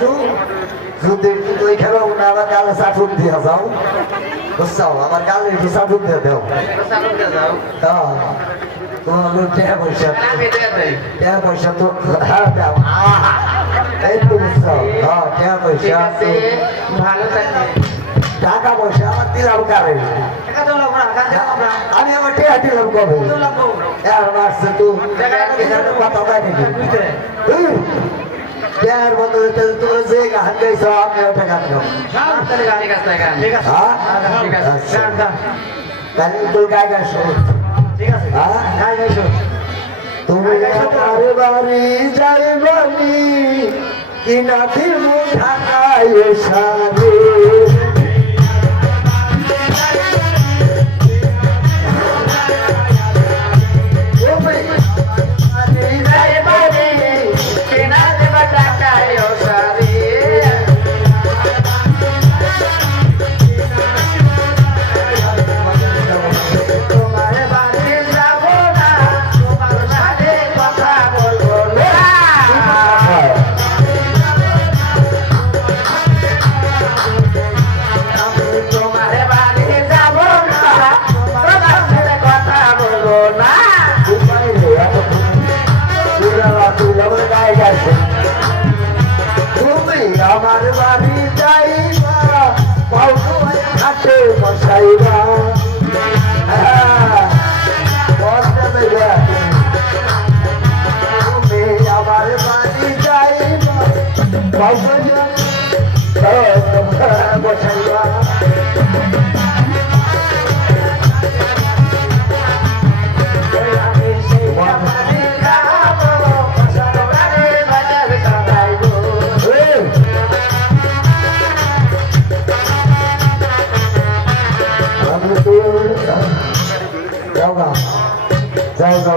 একটু যদি একটু তুই খেলো না আমার গালে চাটুন দিয়ে যাও বুঝছো আমার গালে একটু চাটুন দিয়ে দাও তোমার টাকা পয়সা তো হ্যাঁ দাও এই তো বুঝছো হ্যাঁ টাকা পয়সা ভালো থাকবে টাকা পয়সা আমার দিলাম কারে আমি আমার টাকা দিলাম কবে এখন আসছে তো কথা দেয় নাকি টাকার বদলে তোমরা যে গান গাইছ আমি ওটা গান গাও তাহলে তোর গায়ে গাছ তুমি আমার বাড়ি যাইবানি কি নাতি ঢাকায় সারে তুমি আমার বাড়ি যাইবা ঘাটে বসাইবা তুমি আমার বাড়ি যাইবা বসাইবা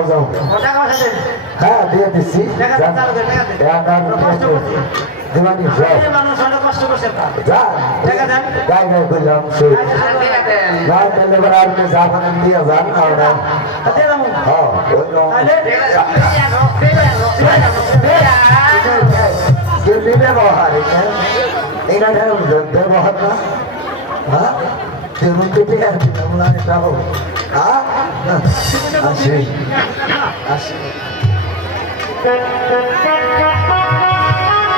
যাও হ্যাঁ দিয়ে দিচ্ছি দিবানি গাই গাই করলাম সেই গাই তাহলে এবার আর জাপান দিয়ে যান ব্যবহার এটা ব্যবহার না হ্যাঁ তেমন কেটে যাবো হ্যাঁ আসি আসি